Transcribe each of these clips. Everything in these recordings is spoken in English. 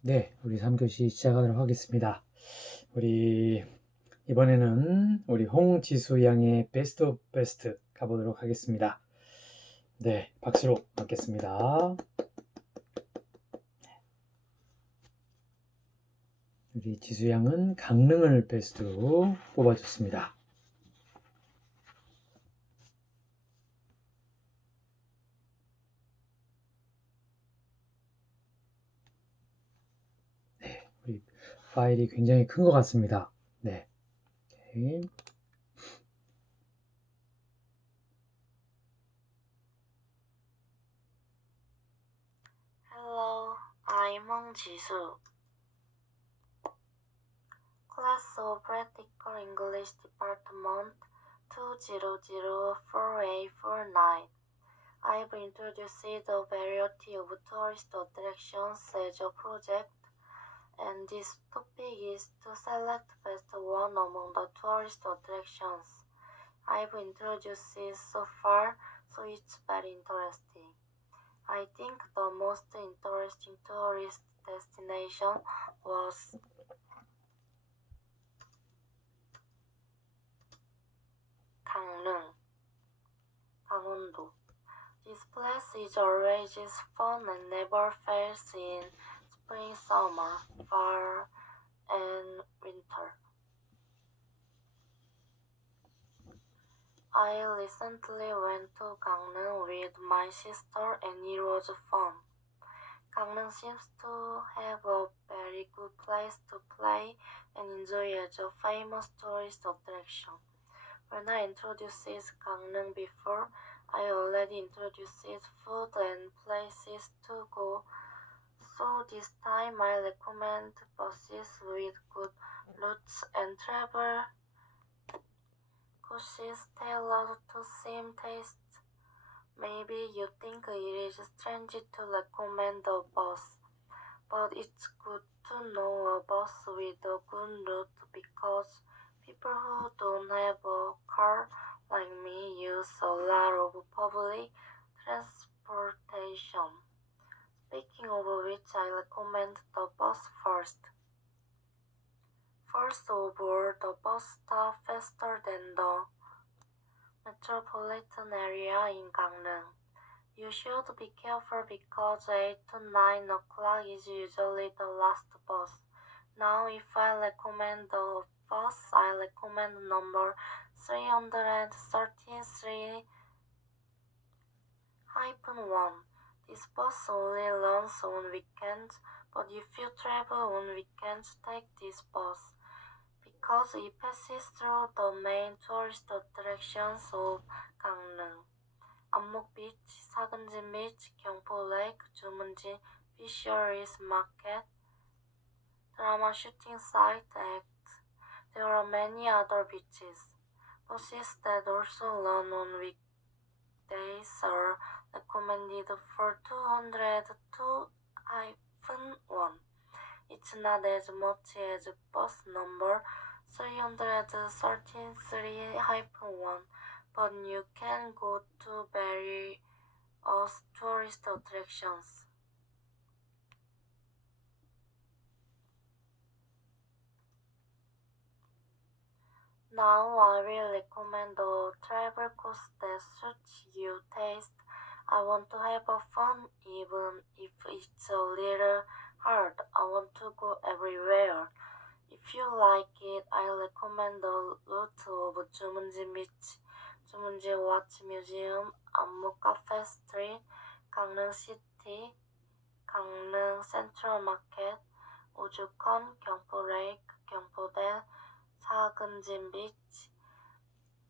네, 우리 3교시 시작하도록 하겠습니다. 우리 이번에는 우리 홍지수 양의 베스트 오브 베스트 가보도록 하겠습니다. 네, 박수로 받겠습니다. 우리 지수 양은 강릉을 베스트로 뽑아줬습니다. 네, 우리 파일이 굉장히 큰 것 같습니다. 네. 오케이. Hello, I'm Hong Jisoo. Class of Practical English Department 2004849. I've introduced a variety of tourist attractions as a project, and this topic is to select best one among the tourist attractions I've introduced so far, so it's very interesting. I think the most interesting tourist destination was 강릉, 강원도. This place is always fun and never fails in spring, summer, fall, and winter. I recently went to Gangneung with my sister and it was fun. Gangneung seems to have a very good place to play and enjoy as a famous tourist attraction. When I introduced Gangneung before, I already introduced food and places to go, so this time I recommend buses with good routes and travel courses tailored to same tastes. Maybe you think it is strange to recommend a bus, but it's good to know a bus with a good route because people who don't have a car like me use a lot of public transportation. Speaking of which, I recommend the bus first. First of all, the bus stop faster than the metropolitan area in Gangneung. You should be careful because 8 to 9 o'clock is usually the last bus. Now, if I recommend the bus, I recommend number 333-1. This bus only runs on weekends, but if you travel on weekends, take this bus because it passes through the main tourist attractions of Gangneung. 안목 비치, 사근진 비치, 경포 레이크, 주문진, fisheries market, drama shooting site, act. There are many other beaches. Buses that also run on weekdays are recommended for 202-1. It's not as much as bus number 313-1, but you can go to various tourist attractions. Now I will recommend a travel course that suits your taste. I want to have a fun even if it's a little hard. I want to go everywhere. If you like it, I recommend the route of 주문진 Beach, 주문진 Watch Museum, 안목 Cafe Street, 강릉 City, 강릉 Central Market, 오죽헌, 경포 Lake, 경포대, 사근진 Beach.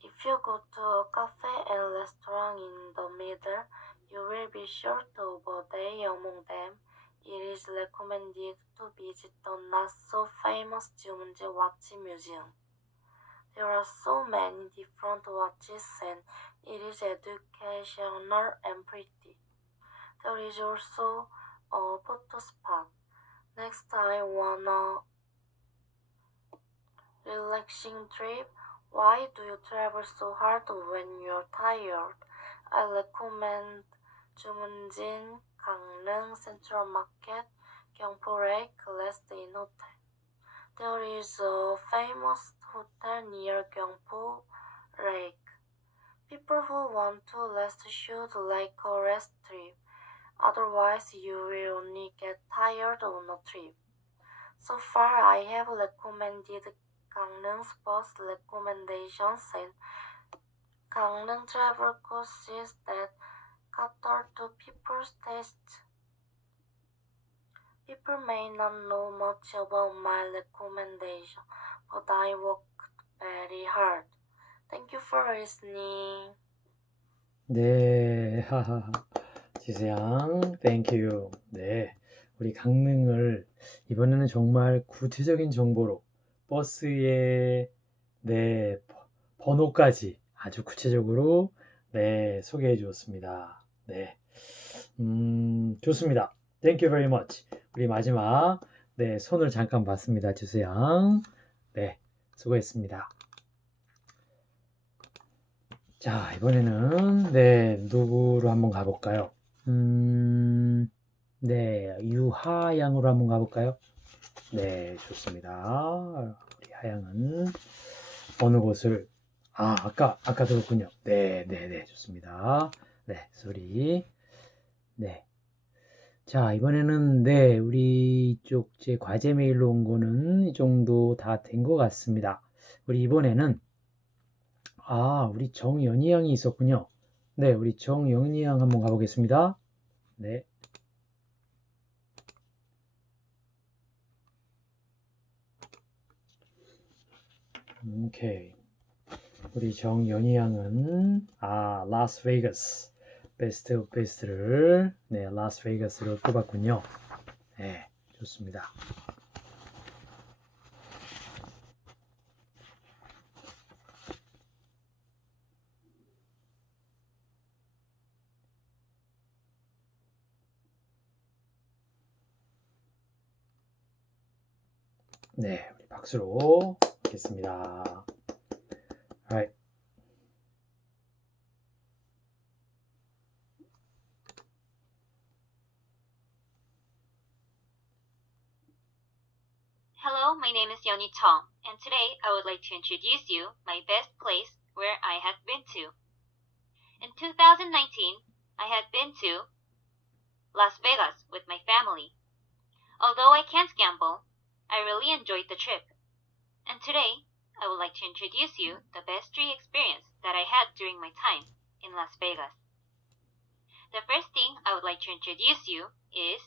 If you go to a cafe and restaurant in the middle, you will be sure to overday among them. It is recommended to visit the not-so-famous 주문진 Watch Museum. There are so many different watches and it is educational and pretty. There is also a photo spot. Next time, wanna relaxing trip? Why do you travel so hard when you're tired? I recommend 주문진, 강릉, Central Market, 경포 Lake, best in hotel. There is a famous hotel near Gyeongpo Lake. People who want to rest should like a rest trip. Otherwise, you will only get tired on a trip. So far, I have recommended Gangneung's bus recommendations and Gangneung travel courses that cater to people's tastes. People may not know much about my recommendation, but I worked very hard. Thank you for listening. 네, 하하하. 지수양, thank you. 네, 우리 강릉을 이번에는 정말 구체적인 정보로 버스의 네, 번호까지 아주 구체적으로 네, 소개해 주었습니다. 네, 좋습니다. Thank you very much. 우리 마지막 네, 손을 잠깐 봤습니다. 지수양. 네, 수고했습니다. 자, 이번에는 네, 누구로 한번 가볼까요? 네, 유하양으로 한번 가볼까요? 네, 좋습니다. 우리 하양은 어느 곳을 아까 들었군요. 네, 좋습니다. 네, 소리. 네. 자, 이번에는 네, 우리 이쪽 제 과제 메일로 온 거는 이 정도 다 된 것 같습니다. 우리 이번에는 우리 정연희 양이 있었군요. 네, 우리 정연희 양 한번 가보겠습니다. 네. 오케이. 우리 정연희 양은 라스베이거스 베스트 오브 베스트를 네, 라스베이거스로 뽑았군요. 네, 좋습니다. 네, 우리 박수로 하겠습니다. Alright. Hello, my name is Yeonhee Chong, and today I would like to introduce you my best place where I had been to. In 2019, I had been to Las Vegas with my family. Although I can't gamble, I really enjoyed the trip. And today, I would like to introduce you the best trip experience that I had during my time in Las Vegas. The first thing I would like to introduce you is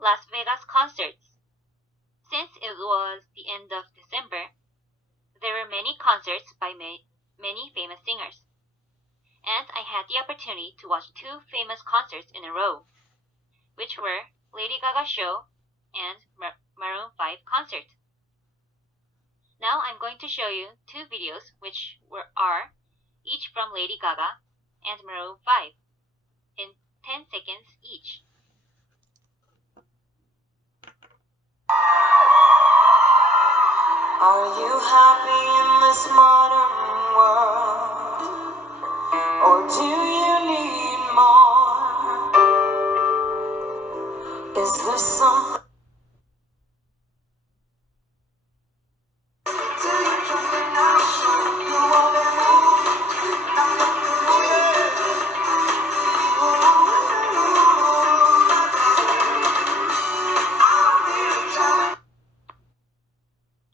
Las Vegas concerts. Since it was the end of December, there were many concerts by many famous singers. And I had the opportunity to watch two famous concerts in a row, which were Lady Gaga show and Maroon 5 concert. Now I'm going to show you two videos which are each from Lady Gaga and Maroon 5 in 10 seconds each. Are you happy in this modern world? Or do you need more? Is there something?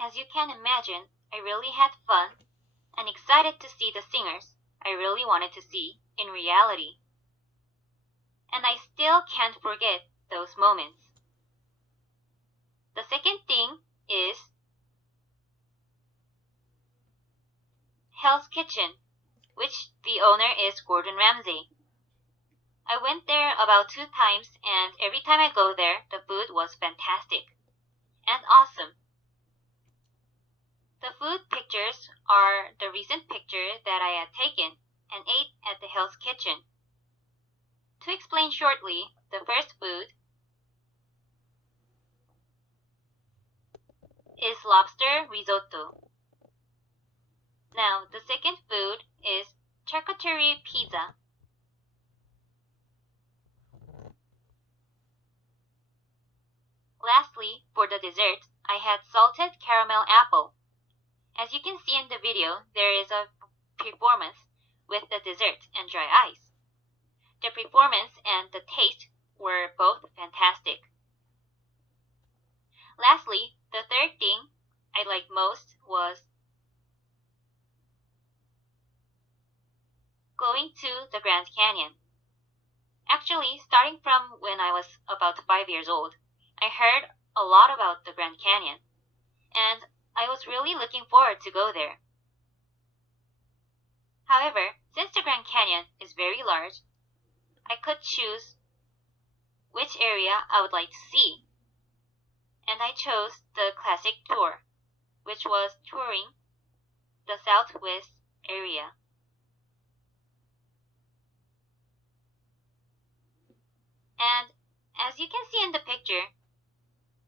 As you can imagine, I really had fun and excited to see the singers I really wanted to see in reality. And I still can't forget those moments. The second thing is Hell's Kitchen, which the owner is Gordon Ramsay. I went there about 2 times, and every time I go there, the food was fantastic and awesome. The food pictures are the recent picture that I had taken and ate at the Hell's Kitchen. To explain shortly, the first food is lobster risotto. Now, the second food is charcuterie pizza. Lastly, for the dessert, I had salted caramel apple. As you can see in the video, there is a performance with the dessert and dry ice. The performance and the taste were both fantastic. Lastly, the third thing I liked most was going to the Grand Canyon. Actually, starting from when I was about 5 years old, I heard a lot about the Grand Canyon, and I was really looking forward to go there. However, since the Grand Canyon is very large, I could choose which area I would like to see, and I chose the classic tour, which was touring the southwest area. And as you can see in the picture,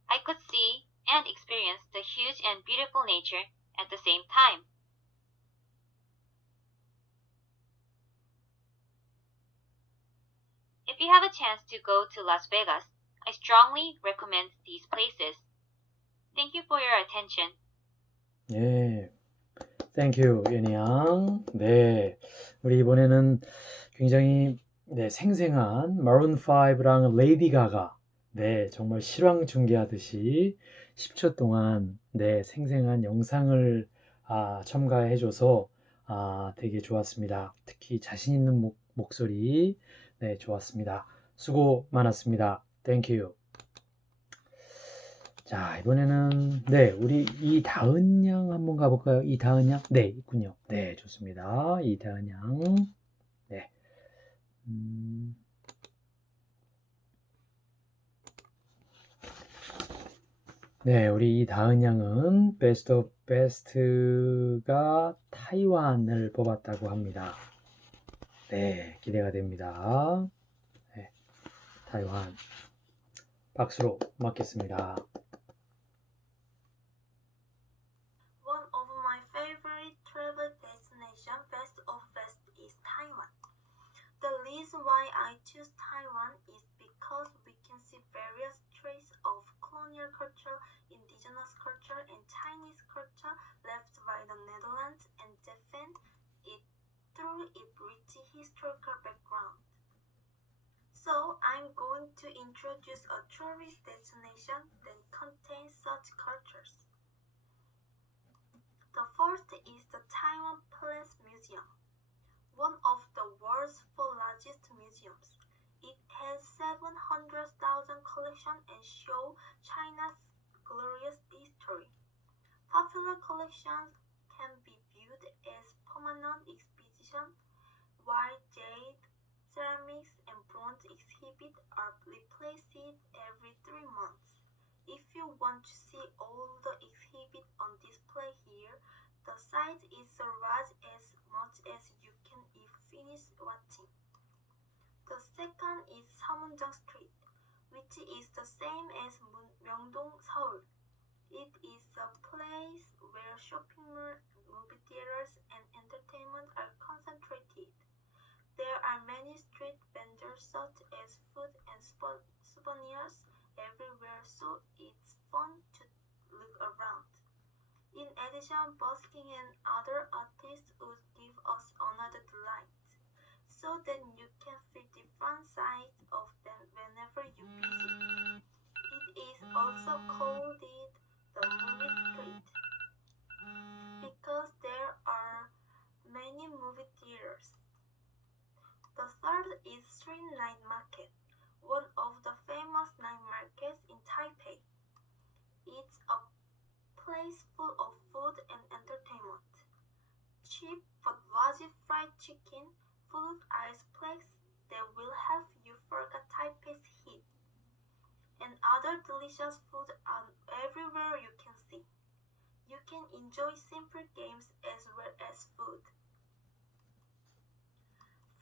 I could see and experience the huge and beautiful nature at the same time. If you have a chance to go to Las Vegas, I strongly recommend these places. Thank you for your attention. 예, thank you, 연희양. 네, 우리 이번에는 굉장히 생생한 마룬 5랑 레이디 가가 정말 실황 중계하듯이 10초 동안 생생한 영상을 첨가해줘서 되게 좋았습니다. 특히 자신 있는 목소리 좋았습니다. 수고 많았습니다. Thank you. 자, 이번에는 우리 이다은 양 한번 가볼까요? 이다은 양? 네, 있군요. 네, 좋습니다. 이다은 양. 네. 네, 우리 이다은 양은 베스트 오브 베스트가 타이완을 뽑았다고 합니다. 네, 기대가 됩니다. 네, 타이완. 박수로 맞겠습니다. One of my favorite travel destination, best of best, is Taiwan. The reason why I choose Taiwan is because we can see various traces of colonial culture, indigenous culture, and Chinese culture left by the Netherlands and defend it through its rich historical background. So I'm going to introduce a tourist destination that contains such cultures. The first is the Taiwan Palace Museum, one of the world's four largest museums. It has 700,000 collections and show China's glorious history. Popular collections can be viewed as permanent exhibitions, while jade, ceramics, and bronze exhibits are replaced every 3 months. If you want to see all the exhibits on display here, the size is large as much as you can finish watching. The second is Samunjang Street, which is the same as Myeongdong, Seoul. It is a place where shopping malls, movie theaters, and entertainment are concentrated. There are many street vendors such as food and souvenirs everywhere, so it's fun to look around. In addition, busking and other artists would give us another delight, so that you can feel different sides of them whenever you visit. It is also called the movie street because there are many movie theaters. The third is Street Night Market, one of the famous night markets in Taipei. It's a place full of food and entertainment. Cheap but lousy fried chicken, full of ice plates that will help you forget Taipei's heat. And other delicious food are everywhere you can see. You can enjoy simple games as well as food.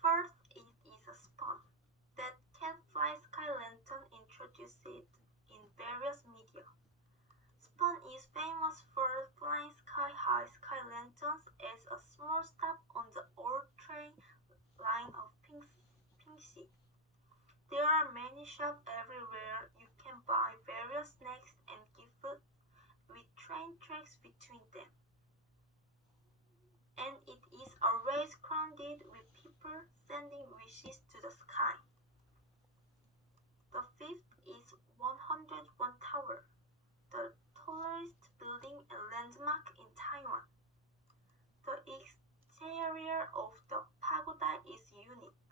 First, it is a spawn that can fly sky lantern introduced in various media. Spawn is famous for flying sky-high sky lanterns as a small stop on the old train line of Pingxi. There are many shops everywhere. You can buy various snacks train tracks between them. And it is always crowded with people sending wishes to the sky. The fifth is 101 Tower, the tallest building and landmark in Taiwan. The exterior of the pagoda is unique,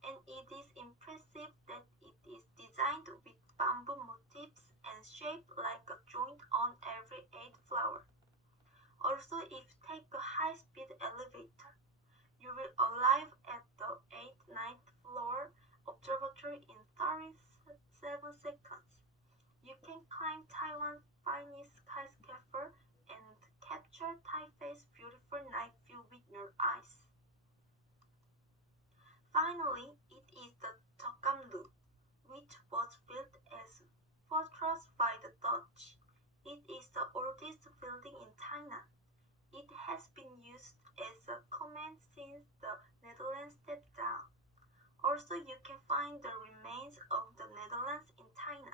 and it is impressive that it is designed with bamboo motifs and shaped like a joint on every 8 floor. Also, if you take a high-speed elevator, you will arrive at the 9th floor observatory in 37 seconds. You can climb Taiwan's finest skyscraper and capture Taipei's beautiful night view with your eyes. Finally, it is the Tokamlu, which was built as fortress by the Dutch. It is the oldest building in China. It has been used as a command since the Netherlands stepped down. Also, you can find the remains of the Netherlands in China.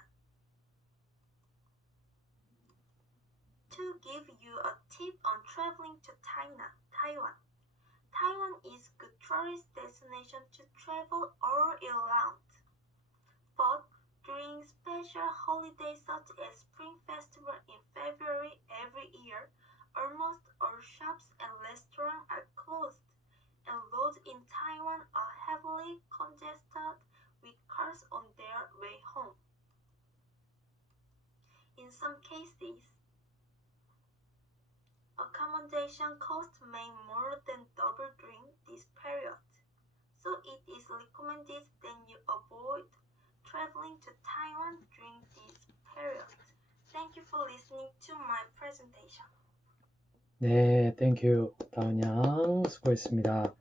To give you a tip on traveling to Taiwan. Taiwan is a good tourist destination to travel all year round. But during special holidays such as Spring Festival in February every year, almost all shops and restaurants are closed, and roads in Taiwan are heavily congested with cars on their way home. In some cases, accommodation costs may more than double during this period, so it is recommended that you avoid traveling to Taiwan during this period. Thank you for listening to my presentation. 네, 땡큐. 다은양 수고했습니다.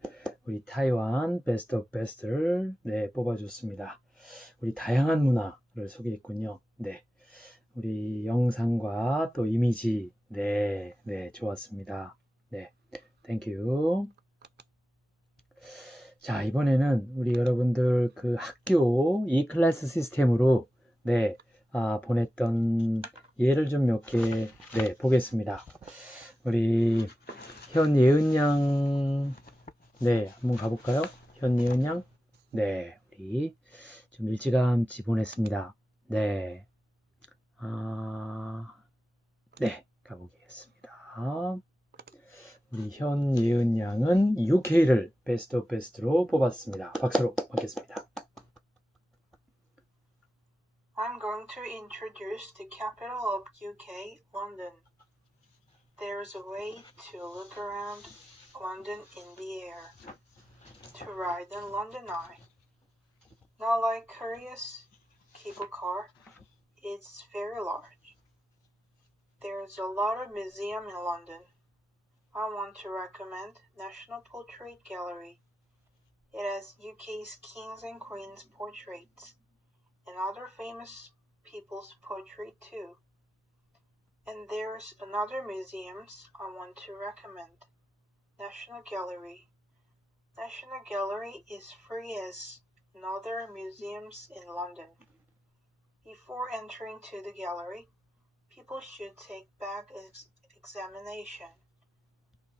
우리 타이완 베스트 오브 베스트를 뽑아줬습니다. 우리 다양한 문화를 소개했군요. 네, 우리 영상과 또 이미지 좋았습니다. 네, 땡큐. 자, 이번에는 우리 여러분들 그 학교 E클래스 시스템으로 보냈던 예를 좀 몇 개 보겠습니다. 우리 현예은 양 한번 가볼까요? 현예은 양 우리 좀 일찌감치 보냈습니다. 가보겠습니다. 우리 현예은 양은 UK를 베스트 오브 베스트로 뽑았습니다. 박수로 받겠습니다. I'm going to introduce the capital of UK, London. There's a way to look around London in the air, to ride the London Eye. Not like Korea's cable car, it's very large. There's a lot of museums in London. I want to recommend National Portrait Gallery. It has UK's kings and queens portraits, and other famous people's portrait too. And there's another museums I want to recommend, National Gallery. National Gallery is free as other museums in London. Before entering to the gallery, people should take back examination.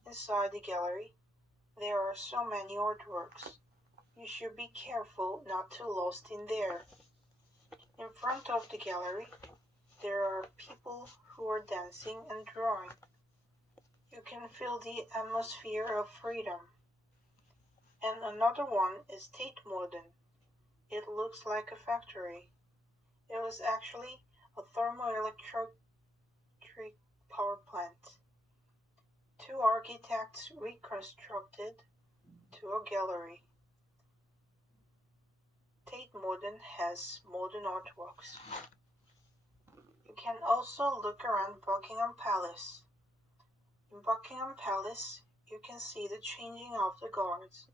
Inside the gallery, there are so many artworks. You should be careful not to lost in there. In front of the gallery, there are people who are dancing and drawing. You can feel the atmosphere of freedom. And another one is Tate Modern. It looks like a factory. It was actually a thermoelectric power plant. Two architects reconstructed to a gallery. Tate Modern has modern artworks. You can also look around Buckingham Palace. In Buckingham Palace, you can see the changing of the guards,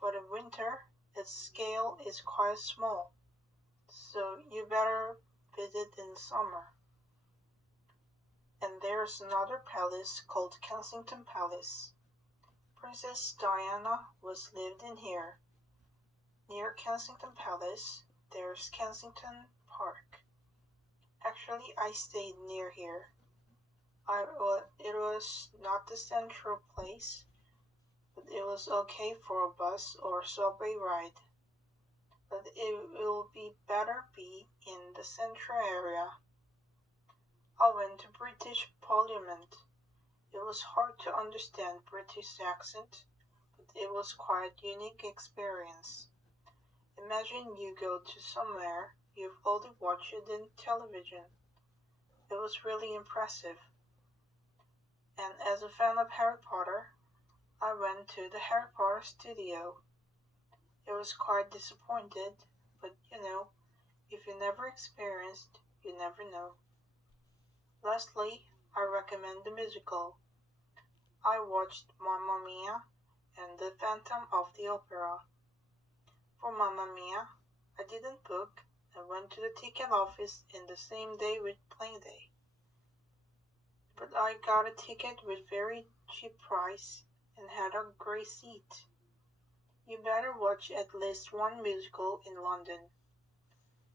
but in winter, its scale is quite small, so you better visit in summer. And there's another palace called Kensington Palace. Princess Diana was lived in here. Near Kensington Palace, there's Kensington Park. Actually, I stayed near here. It was not the central place, but it was okay for a bus or subway ride. But it will be better be in the central area. I went to British Parliament. It was hard to understand British accent, but it was quite unique experience. Imagine you go to somewhere you've only watched it in television. It was really impressive. And as a fan of Harry Potter, I went to the Harry Potter studio. It was quite disappointed, but if you never experienced, you never know. Lastly, I recommend the musical. I watched Mamma Mia and The Phantom of the Opera. For Mamma Mia, I didn't book and went to the ticket office in the same day with plane day. But I got a ticket with very cheap price and had a great seat. You better watch at least one musical in London.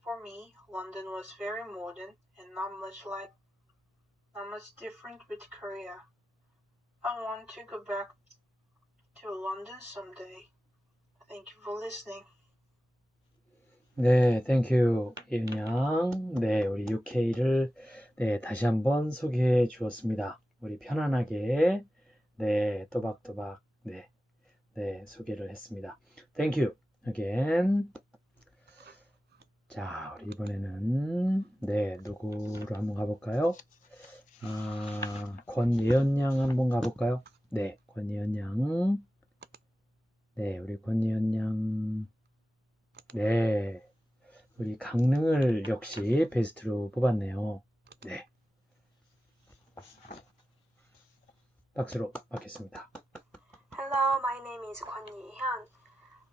For me, London was very modern and not much different with Korea. I want to go back to London someday. Thank you for listening. 네, 땡큐 이은양. 네, 우리 UK를 다시 한번 소개해 주었습니다. 우리 편안하게 또박또박 소개를 했습니다. Thank you again. 자, 우리 이번에는 누구로 한번 가볼까요? 권예연 양 한번 가볼까요? 네, 권예연 양. 네, 우리 권예연 양. 네, 우리 강릉을 역시 베스트로 뽑았네요. 네, 박수로 받겠습니다. Hello, my name is Kwon Yi-hyun.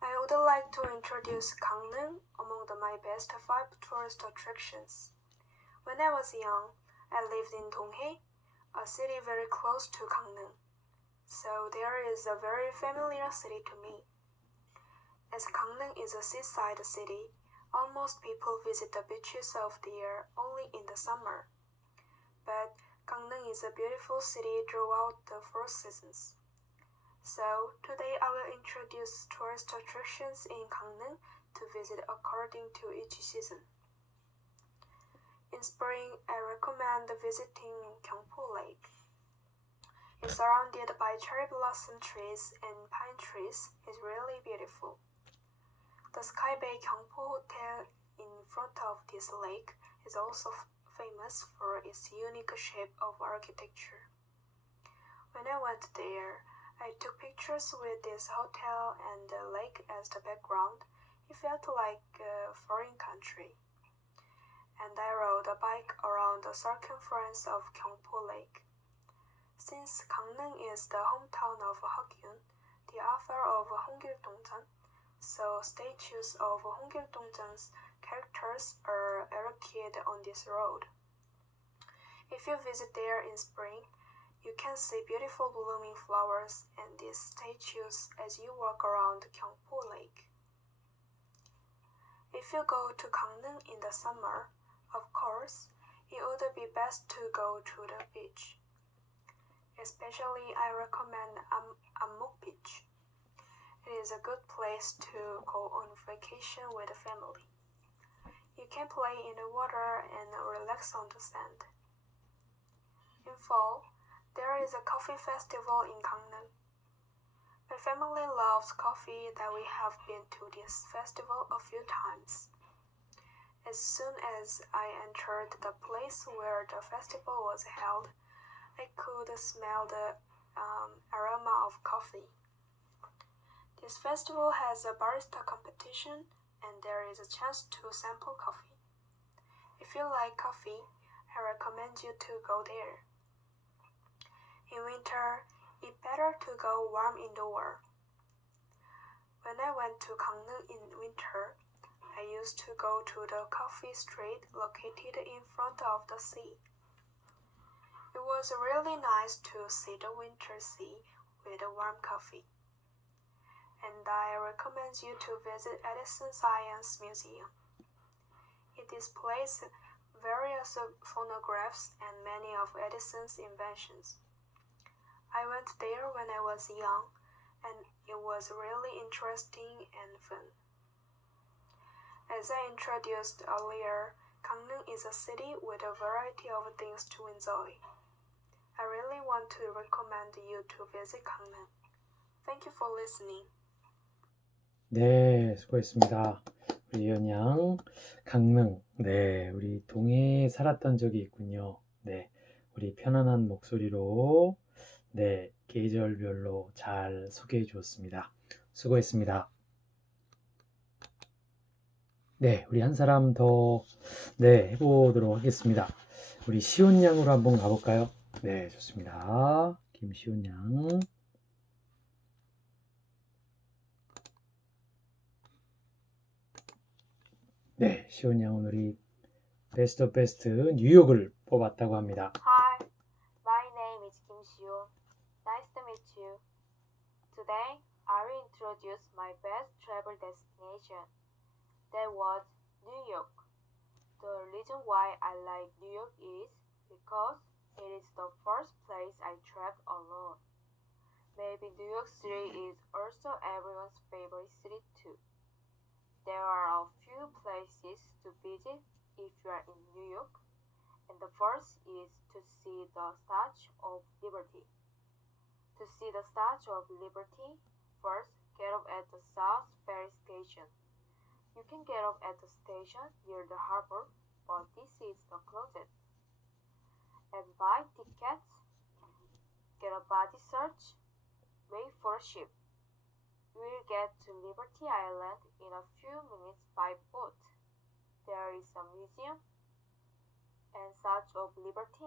I would like to introduce Gangneung among my best 5 tourist attractions. When I was young, I lived in Donghae, a city very close to Gangneung. So there is a very familiar city to me. As Gangneung is a seaside city, almost people visit the beaches of there only in the summer. But Gangneung is a beautiful city throughout the 4 seasons. So today I will introduce tourist attractions in Gangneung to visit according to each season. In spring, I recommend visiting Gyeongpo Lake. It's surrounded by cherry blossom trees and pine trees. It's really beautiful. The Sky Bay Gyeongpo Hotel in front of this lake is also famous for its unique shape of architecture. When I went there, I took pictures with this hotel and the lake as the background. It felt like a foreign country. And I rode a bike around the circumference of Gyeongpo Lake. Since Gangneung is the hometown of Hokkyun, the author of Hongil-dongjeon, so statues of Hongil-dongjeon's characters are erected on this road. If you visit there in spring, you can see beautiful blooming flowers and these statues as you walk around Gyeongpo Lake. If you go to Gangneung in the summer, of course, it would be best to go to the beach. Especially, I recommend Ammok Beach. It is a good place to go on vacation with the family. You can play in the water and relax on the sand. In fall, there is a coffee festival in Gangneung. My family loves coffee that we have been to this festival a few times. As soon as I entered the place where the festival was held, I could smell the aroma of coffee. This festival has a barista competition and there is a chance to sample coffee. If you like coffee, I recommend you to go there. In winter, it's better to go warm indoor. When I went to Gangneung in winter, I used to go to the coffee street located in front of the sea. It was really nice to see the winter sea with a warm coffee. And I recommend you to visit Edison Science Museum. It displays various phonographs, and many of Edison's inventions. I went there when I was young, and it was really interesting and fun. As I introduced earlier, Gangneung is a city with a variety of things to enjoy. I really want to recommend you to visit Gangneung. Thank you for listening. 네, 수고했습니다. 우리 이현 양, 강릉, 네, 우리 동해에 살았던 적이 있군요. 네, 우리 편안한 목소리로, 네, 계절별로 잘 소개해 주었습니다. 수고했습니다. 네, 우리 한 사람 더, 네, 해보도록 하겠습니다. 우리 시온 양으로 한번 가볼까요? 네, 좋습니다. 김시온 양. 네, 시온 양은 우리 베스트 오브 베스트 뉴욕을 뽑았다고 합니다. Hi, my name is Kim Siun. Nice to meet you. Today, I will introduce my best travel destination. That was New York. The reason why I like New York is because it is the first place I traveled alone. Maybe New York City is also everyone's favorite city too. There are a few places to visit if you are in New York, and the first is to see the Statue of Liberty. To see the Statue of Liberty, first get off at the South Ferry Station. You can get off at the station near the harbor, but this is the closest. And buy tickets, get a body search, wait for a ship. You will get to Liberty Island in a few minutes by boat. There is a museum and Statue of Liberty,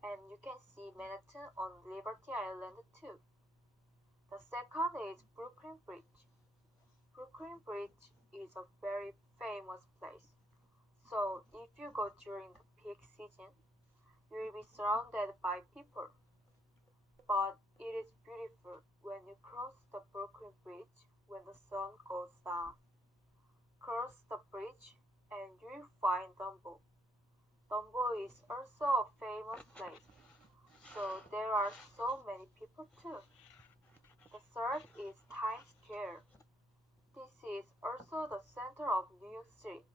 and you can see Manhattan on Liberty Island too. The second is Brooklyn Bridge. Brooklyn Bridge is a very famous place. So if you go during the peak season, you will be surrounded by people. But it is beautiful when you cross the Brooklyn Bridge when the sun goes down. Cross the bridge and you will find Dumbo. Dumbo is also a famous place, so there are so many people too. The third is Times Square. This is also the center of New York City.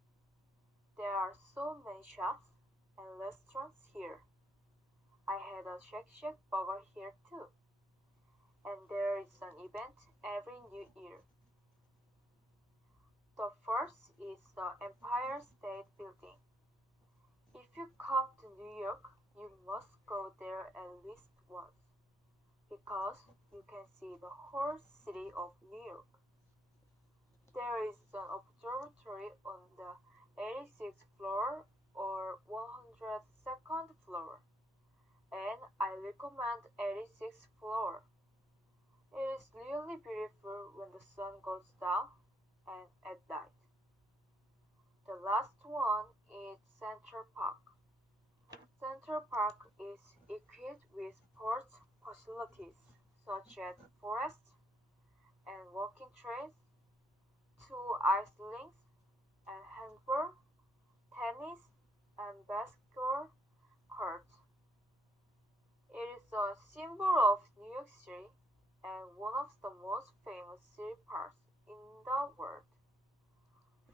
There are so many shops and restaurants here. I had a Shake Shack burger here too. And there is an event every New Year. The first is the Empire State Building. If you come to New York, you must go there at least once, because you can see the whole city of New York. There is an observatory on the 86th floor or 102nd floor, and I recommend 86th floor. It is really beautiful when the sun goes down and at night. The last one is Central Park. Central Park is equipped with sports facilities such as forest and walking trails, 2 ice rinks, and handball, tennis, and basketball courts. It is a symbol of New York City and one of the most famous city parks in the world.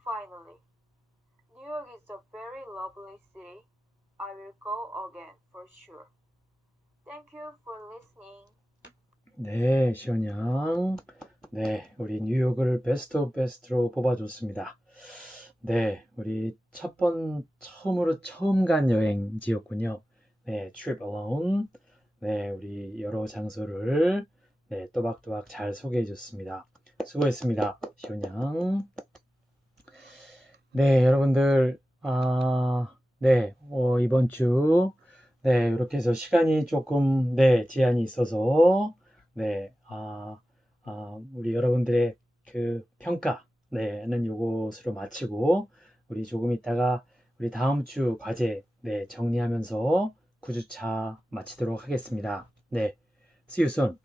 Finally, New York is a very lovely city. I will go again for sure. Thank you for listening. 네, 시온 양. 네, 우리 뉴욕을 베스트 오브 베스트로 뽑아줬습니다. 네, 우리 처음으로 처음 간 여행지였군요. 네, trip alone. 네, 우리 여러 장소를 네, 또박또박 잘 소개해 줬습니다. 수고했습니다, 시온 양. 네, 여러분들, 네, 이번 주, 네, 이렇게 해서 시간이 조금, 네, 제한이 있어서, 네, 우리 여러분들의 그 평가, 네,는 요것으로 마치고, 우리 조금 있다가, 우리 다음 주 과제, 네, 정리하면서 9주차 마치도록 하겠습니다. 네, see you soon.